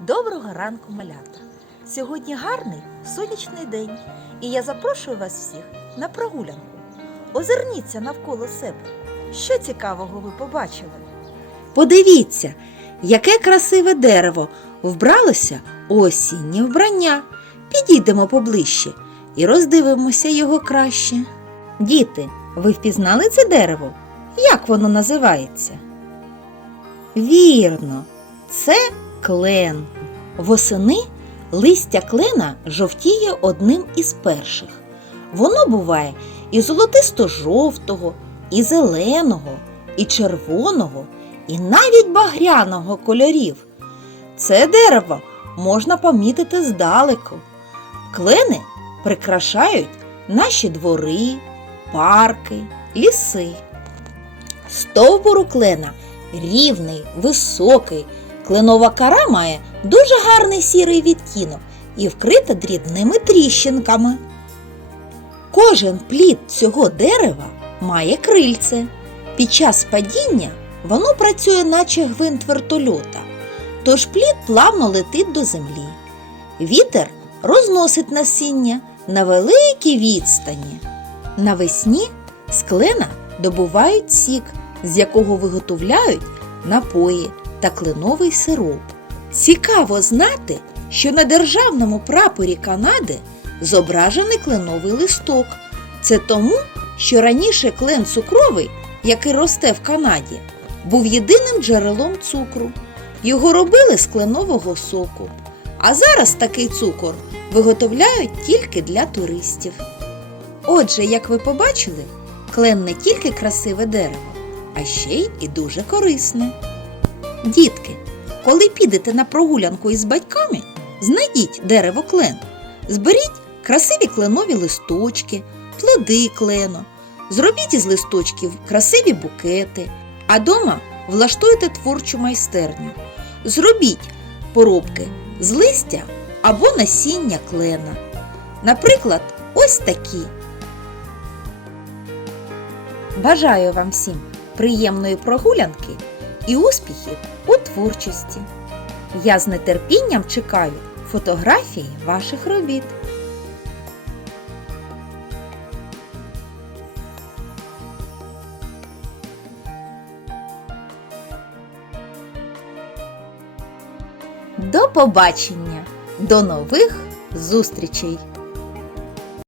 Доброго ранку, малята! Сьогодні гарний сонячний день, і я запрошую вас всіх на прогулянку. Озирніться навколо себе. Що цікавого ви побачили? Подивіться, яке красиве дерево вбралося осіннє вбрання. Підійдемо поближче і роздивимося його краще. Діти, ви впізнали це дерево? Як воно називається? Вірно, це клен. Восени листя клена жовтіє одним із перших. Воно буває і золотисто-жовтого, і зеленого, і червоного, і навіть багряного кольорів. Це дерево можна помітити здалеку. Клени прикрашають наші двори, парки, ліси. Стовбур у клена рівний, високий. Кленова кара має дуже гарний сірий відтінок і вкрита дрібними тріщинками. Кожен плід цього дерева має крильце. Під час падіння воно працює, наче гвинт вертольота, тож плід плавно летить до землі. Вітер розносить насіння на великій відстані. Навесні з клена добувають сік, з якого виготовляють напої та кленовий сироп. Цікаво знати, що на державному прапорі Канади зображений кленовий листок. Це тому, що раніше клен цукровий, який росте в Канаді, був єдиним джерелом цукру. Його робили з кленового соку. А зараз такий цукор виготовляють тільки для туристів. Отже, як ви побачили, клен не тільки красиве дерево, а ще й і дуже корисне. Дітки, коли підете на прогулянку із батьками, знайдіть дерево клен, зберіть красиві кленові листочки, плоди клену, зробіть із листочків красиві букети, а дома влаштуйте творчу майстерню. Зробіть поробки з листя або насіння клена. Наприклад, ось такі. Бажаю вам всім приємної прогулянки і успіхів у творчості. Я з нетерпінням чекаю фотографії ваших робіт. До побачення! До нових зустрічей!